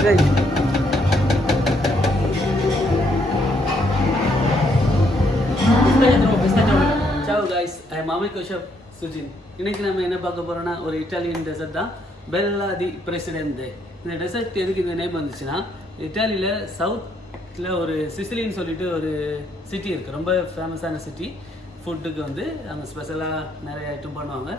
Great. Ciao guys, I am Amico Chef Sujin. இன்னைக்கு நம்ம என்ன பார்க்க போறோம்னா ஒரு இட்டாலியன் டெசர்ட் தான் பெல்லா தி பிரசிடென்ட். இந்த டெசர்ட் எதுக்கு இந்த நேம் வந்துச்சுன்னா இட்டாலியில சவுத்தில் ஒரு சிசிலின்னு சொல்லிட்டு ஒரு சிட்டி இருக்குது, ரொம்ப ஃபேமஸான சிட்டி. ஃபுட்டுக்கு வந்து அங்கே ஸ்பெஷலாக நிறைய ஐட்டம் பண்ணுவாங்க.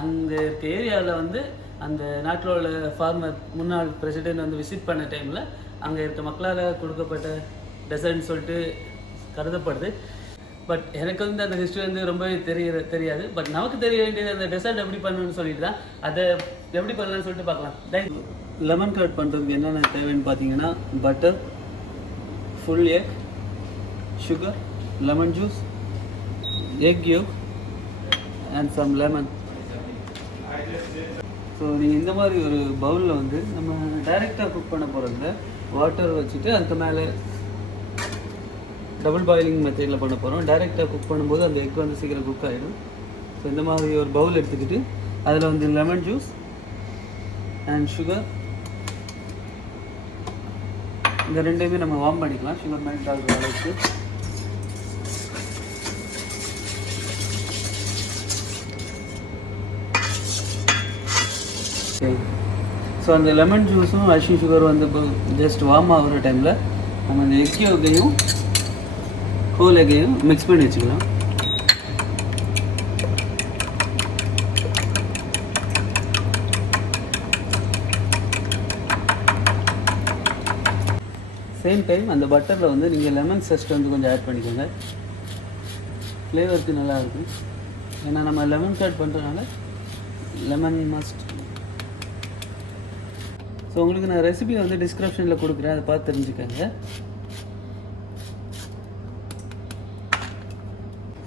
அங்கே இருக்க ஏரியாவில் வந்து அந்த நாட்டோட ஃபார்மர் முன்னாள் பிரசிடென்ட் வந்து விசிட் பண்ண டைமில் அங்கே இருக்க மக்களால் கொடுக்கப்பட்ட டெசர்ட்னு சொல்லிட்டு கருதப்படுது. பட் எனக்கு வந்து அந்த ஹிஸ்ட்ரி வந்து ரொம்பவே தெரியாது. பட் நமக்கு தெரிய வேண்டியது அந்த டெசர்ட் எப்படி பண்ணணும்னு சொல்லிட்டு தான் அதை எப்படி பண்ணலாம்னு சொல்லிட்டு பார்க்கலாம். லெமன் கட் பண்ணுறதுக்கு என்னென்ன தேவைன்னு பார்த்தீங்கன்னா butter, full egg, sugar, lemon juice, egg yolk and some lemon. So நீங்கள் இந்த மாதிரி ஒரு பவுலில் வந்து நம்ம டைரெக்டாக குக் பண்ண போகிறதுல வாட்டர் வச்சுட்டு அதுக்கு மேலே டபுள் பாயிலிங் மெத்தடில் பண்ண போகிறோம். டைரெக்டாக குக் பண்ணும்போது அந்த எக் வந்து சீக்கிரம் குக் ஆகிடும். ஸோ இந்த மாதிரி ஒரு பவுல் எடுத்துக்கிட்டு அதில் வந்து லெமன் ஜூஸ் அண்ட் சுகர், இந்த ரெண்டையுமே நம்ம வார்ம் பண்ணிக்கலாம் சுகர் மெல்ட் ஆகுற அளவுக்கு. ஸோ அந்த லெமன் ஜூஸும் அரிசி சுகர் வந்து ஜஸ்ட் வார்ம் ஆகிற டைமில் நம்ம அந்த எக் யோக்கையும் ஹோல் எக்கையும் மிக்ஸ் பண்ணி வச்சுக்கலாம். சேம் டைம் அந்த பட்டரில் வந்து நீங்கள் லெமன் ஜெஸ்ட் வந்து கொஞ்சம் ஆட் பண்ணிக்கோங்க. ஃப்ளேவருக்கு நல்லாயிருக்கும். ஏன்னா நம்ம லெமன் கட் பண்ணுறதுனால லெமன் மஸ்ட். ஸோ உங்களுக்கு நான் ரெசிபி வந்து டிஸ்கிரிப்ஷனில் கொடுக்குறேன், அதை பார்த்து தெரிஞ்சுக்கோங்க.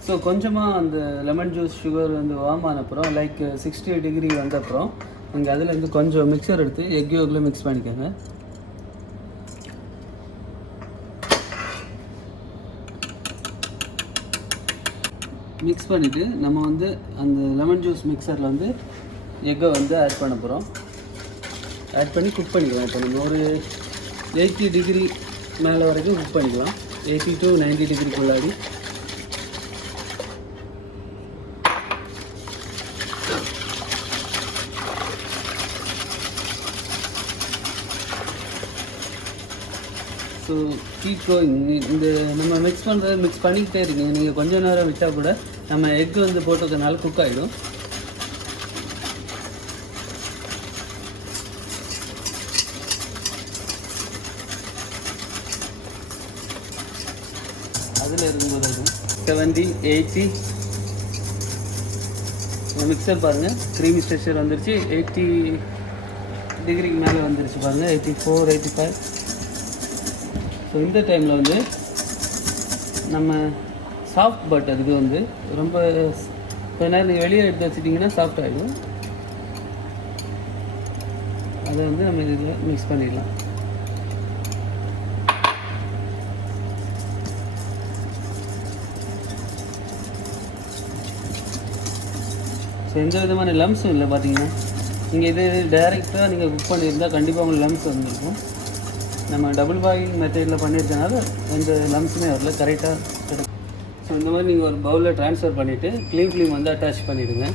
ஸோ கொஞ்சமாக அந்த லெமன் ஜூஸ் சுகர் வந்து வார்ம் ஆன அப்புறம் லைக் 60 டிகிரி வந்த அப்புறம் நீங்கள் அதில் கொஞ்சம் மிக்சர் எடுத்து எக் யோக்கில் மிக்ஸ் பண்ணிக்கோங்க. மிக்ஸ் பண்ணிவிட்டு நம்ம வந்து அந்த லெமன் ஜூஸ் மிக்சரில் வந்து எக்கை வந்து ஆட் பண்ண போகிறோம். ஆட் பண்ணி குக் பண்ணிக்கலாம். இப்போ நம்ம ஒரு 80 டிகிரி மேலே வரைக்கும் குக் பண்ணிக்கலாம். 80 to 90 டிகிரிக்குள்ளாடி. So keep going. இந்த நம்ம மிக்ஸ் பண்ணிக்கிட்டே இருக்கீங்க. நீங்கள் கொஞ்சம் நேரம் விட்டால் கூட நம்ம எக் வந்து போட்டதுனால குக் ஆகிடும். அதில் இருக்கும்போது இருக்கும் 70, 80 மிக்சர் பாருங்கள். க்ரீமி ஸ்ட்ரெச்சர் வந்துருச்சு. 80 டிகிரிக்கு மேலே வந்துருச்சு பாருங்கள். 84, 85. ஸோ இந்த டைமில் வந்து நம்ம சாஃப்ட் பட்டருக்கு வந்து ரொம்ப கொஞ்ச நேரம் நீங்கள் வெளியே எடுத்து வச்சிட்டிங்கன்னா சாஃப்ட் ஆகிடும். அதை வந்து நம்ம இதில் மிக்ஸ் பண்ணிடலாம். ஸோ எந்த விதமான லம்ஸும் இல்லை. பார்த்தீங்கன்னா நீங்கள் இது டைரெக்டாக நீங்கள் குக் பண்ணியிருந்தால் கண்டிப்பாக உங்களுக்கு லம்ஸ் வந்துருக்கும். நம்ம டபுள் பாயிலிங் மெத்தடில் பண்ணியிருக்கனால எந்த லம்ஸுமே வரல, கரெக்டாக கிடைக்கும். ஸோ இந்த மாதிரி நீங்கள் ஒரு பவுலில் ட்ரான்ஸ்ஃபர் பண்ணிவிட்டு க்ளீன் ஃபிலிம் வந்து அட்டாச் பண்ணிவிடுங்க.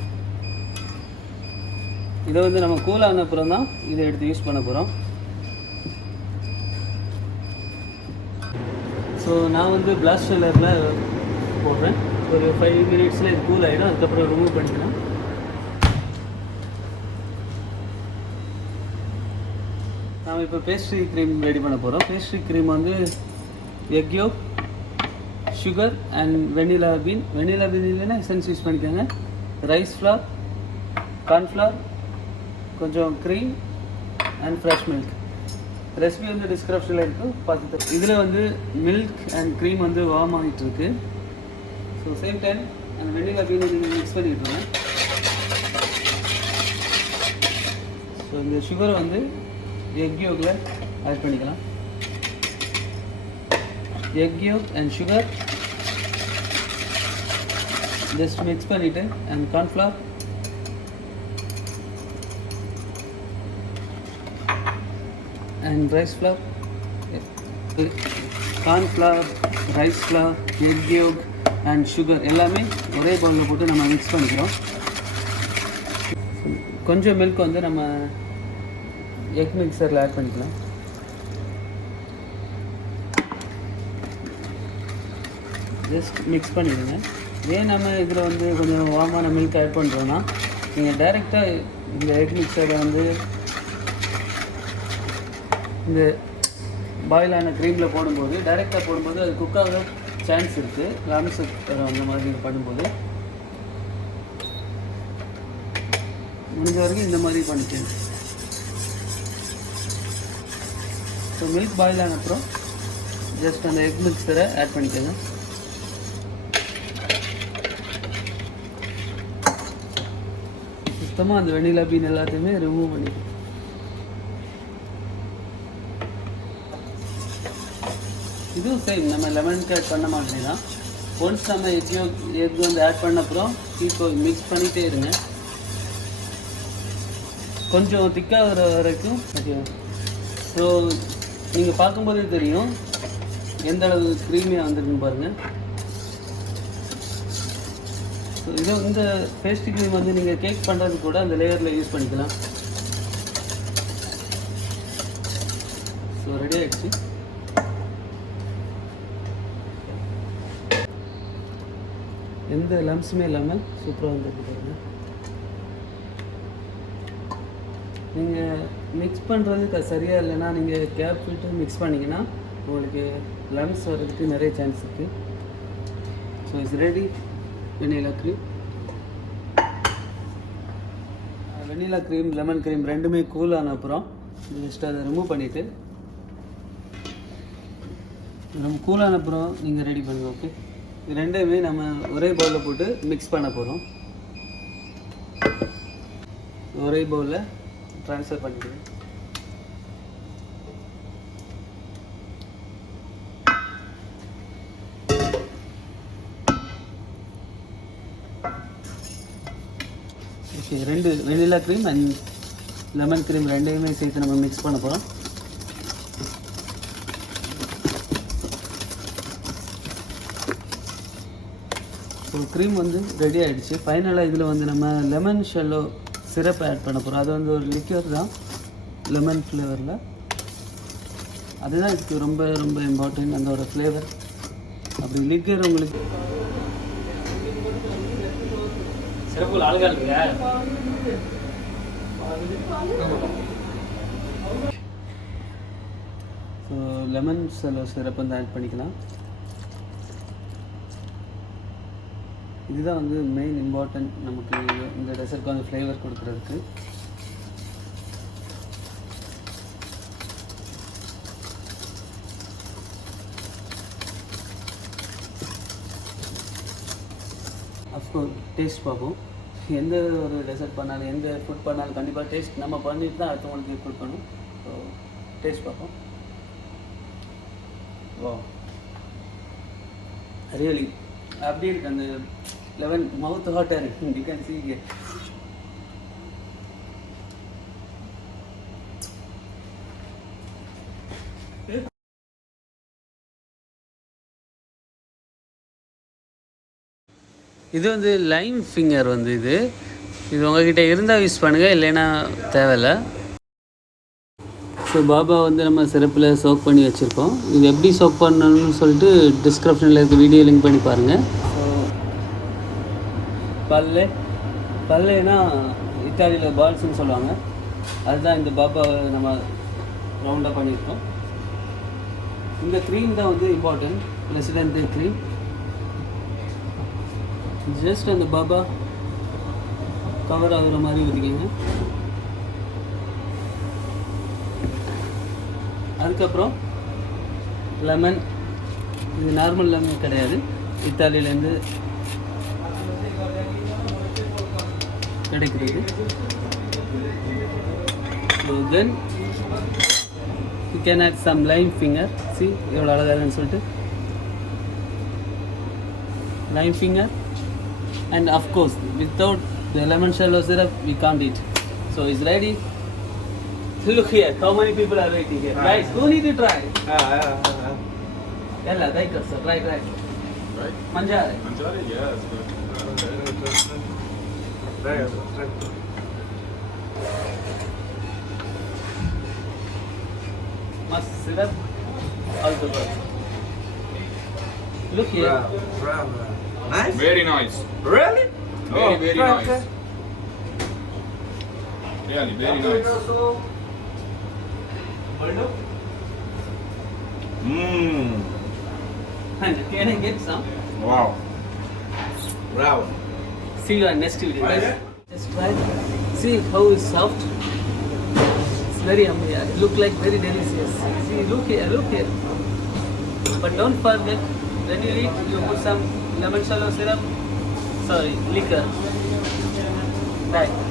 இதை வந்து நம்ம கூலான அப்புறம் தான் இதை எடுத்து யூஸ் பண்ண போகிறோம். ஸோ நான் வந்து பிளாஸ்ட் கலரில் போடுறேன். ஒரு 5 மினிட்ஸில் இது கூல் ஆகிடும். அதுக்கப்புறம் ரிமூவ் பண்ணிக்கலாம். நாம் இப்போ பேஸ்ட்ரி க்ரீம் ரெடி பண்ண போகிறோம். பேஸ்ட்ரி க்ரீம் வந்து egg yolk, sugar and vanilla bean இல்லைன்னா எசன்ஸ் யூஸ் பண்ணிக்கோங்க. ரைஸ் ஃப்ளார், கார்ன்ஃப்ளவர், கொஞ்சம் cream and fresh milk. Recipe வந்து டிஸ்கிரிப்ஷனில் இருக்குது, பார்த்துட்டு. இதில் வந்து மில்க் அண்ட் க்ரீம் வந்து வார்ம் ஆகிட்டுருக்கு. ஸோ சேம் டைம் அந்த வெனிலா பீனை நீங்கள் மிக்ஸ் பண்ணிட்டுருங்க. ஸோ இந்த சுகரை வந்து எக் யோக்கில் ஆட் பண்ணிக்கலாம். Egg yolk and sugar just mix பண்ணிவிட்டு and cornflour and rice flour, corn flour, rice flour, egg yolk and sugar எல்லாமே ஒரே பவுலில் போட்டு நம்ம மிக்ஸ் பண்ணிக்கிறோம். கொஞ்சம் மில்க் வந்து நம்ம எக் மிக்சரில் ஆட் பண்ணிக்கலாம். ஜஸ்ட் மிக்ஸ் பண்ணிடுங்க. ஏன் நம்ம இதில் வந்து கொஞ்சம் வார்மான மில்க் ஆட் பண்ணுறோன்னா, நீங்கள் டைரெக்டாக இந்த எக் மிக்சரை வந்து இந்த பாயிலான க்ரீமில் போடும்போது டைரெக்டாக போடும்போது அது குக்காக சான்ஸ் இருக்குது. லம்ஸ் அந்த மாதிரி பண்ணும்போது முடிஞ்ச வரைக்கும் இந்த மாதிரி பண்ணிக்கணும். ஸோ மில்க் பாயில் ஆன அப்புறம் ஜஸ்ட் அந்த எக் மிக்சரை ஆட் பண்ணிக்கோங்க. சுத்தமாக அந்த வெண்ணிலா பீன் எல்லாத்தையுமே ரிமூவ் பண்ணிக்கணும். இதுவும் சேம் நம்ம லெமனுக்கு ஆட் பண்ண மாதிரி தான். ஒன்ஸ் நம்ம எக் வந்து ஆட் பண்ண அப்புறம் இப்போ மிக்ஸ் பண்ணிகிட்டே இருங்க. கொஞ்சம் திக்காக வர வரைக்கும். ஓகே, ஸோ நீங்கள் பார்க்கும்போதே தெரியும் எந்த அளவு க்ரீமியாக வந்துருக்குன்னு பாருங்கள். ஸோ இதோ இந்த பேஸ்ட்ரி க்ரீம் வந்து நீங்கள் கேக் பண்ணுறது கூட அந்த லேயரில் யூஸ் பண்ணிக்கலாம். ஸோ ரெடி ஆகிடுச்சு. எந்த லம்ஸுமே இல்லாமல் சூப்பராக வந்துருக்கு பாருங்கள். நீங்கள் மிக்ஸ் பண்ணுறதுக்கு சரியாக இல்லைன்னா நீங்கள் கேப் விட்டு மிக்ஸ் பண்ணிங்கன்னா உங்களுக்கு லம்ஸ் வர்றதுக்கு நிறைய சான்ஸ் இருக்குது. So it's ready vanilla cream. Vanilla cream lemon cream ரெண்டுமே கூல் ஆன அப்புறம் ஜஸ்ட் அதை ரிமூவ் பண்ணிவிட்டு நம்ம கூலான அப்புறம் நீங்கள் ரெடி பண்ணுங்கள். ஓகே, இது ரெண்டையுமே நம்ம ஒரே பவுலில் போட்டு மிக்ஸ் பண்ண போகிறோம். ஒரே பவுலில் ட்ரான்ஸ்ஃபர் பண்ணிக்கிறேன். ஓகே, ரெண்டு vanilla cream and lemon cream ரெண்டையுமே சேர்த்து நம்ம மிக்ஸ் பண்ண போகிறோம். ஸோ க்ரீம் வந்து ரெடி ஆகிடுச்சு. ஃபைனலாக இதில் வந்து நம்ம லெமன் ஷெல்லோ சிரப் ஆட் பண்ண போகிறோம். அது வந்து ஒரு லிக்யூர் தான், லெமன் ஃப்ளேவரில். அதுதான் இதுக்கு ரொம்ப ரொம்ப இம்பார்ட்டன்ட், அதோட ஃப்ளேவர். அப்படி லிக்யூர் உங்களுக்கு சிறப்பு அழகாக இருக்குங்க. ஸோ லெமன் ஷெல்லோ சிரப் வந்து ஆட் பண்ணிக்கலாம். இதுதான் வந்து மெயின் இம்பார்ட்டன்ட் நமக்கு இந்த டெசர்ட்க்கு வந்து ஃப்ளேவர் கொடுக்குறதுக்கு. அஃப்கோர்ஸ் டேஸ்ட் பார்ப்போம். எந்த ஒரு டெசர்ட் பண்ணாலும் எந்த ஃபுட் பண்ணாலும் கண்டிப்பாக டேஸ்ட் நம்ம பண்ணிட்டு தான் அடுத்தவங்களுக்கு கொடுக்கணும். ஸோ டேஸ்ட் பார்ப்போம். வா, ரியலி அப்படி இருக்கு. அந்த லெவன் மவுத் ஹாட்டாக இருக்கு. You can see here. இது வந்து லைம் ஃபிங்கர் வந்து இது உங்ககிட்ட இருந்தால் யூஸ் பண்ணுங்கள், இல்லைன்னா தேவையில்லை. ஸோ பாபா வந்து நம்ம சிறப்பில் சோக் பண்ணி வச்சுருக்கோம். இது எப்படி சோக் பண்ணணும்னு சொல்லிட்டு டிஸ்கிரிப்ஷனில் இருக்க வீடியோ லிங்க் பண்ணி பாருங்கள். ஸோ பல்லேனா இத்தாலியில் பால்ஸ்ன்னு சொல்லுவாங்க. அதுதான் இந்த பாபாவை நம்ம ரவுண்டாக பண்ணியிருக்கோம். இந்த க்ரீம் தான் வந்து இம்பார்ட்டன்ட், பிரசிடென்ட் க்ரீம். ஜஸ்ட் அந்த பாபா கவர் ஆகுற மாதிரி ஊற்றிக்கிங்க. அதுக்கப்புறம் லெமன், இது நார்மல் லெமன் கிடையாது, இத்தாலியிலேருந்து கிடைக்கிறது. So then you can add some lime finger. See எவ்வளோ அழகாகன்னு சொல்லிட்டு lime finger. And of course, without the lemon shallow syrup, we can't eat. So it's ready. Look here, how many people are waiting here. Guys, who need to try? Yalla, try sir. Try. Right? Manjare. Manjari? Yeah, it's good. Try. Must syrup. Also good. Look here. Nice? Very nice. Really? Very nice. Really, very nice. Mmm. And can I get some? Wow. Bravo. See you on next video, guys. Just try. See how it's soft. It's very yummy. It look like very delicious. See, look here. But don't forget, when you eat, you put some lemon shallow syrup. Sorry, liquor. Right.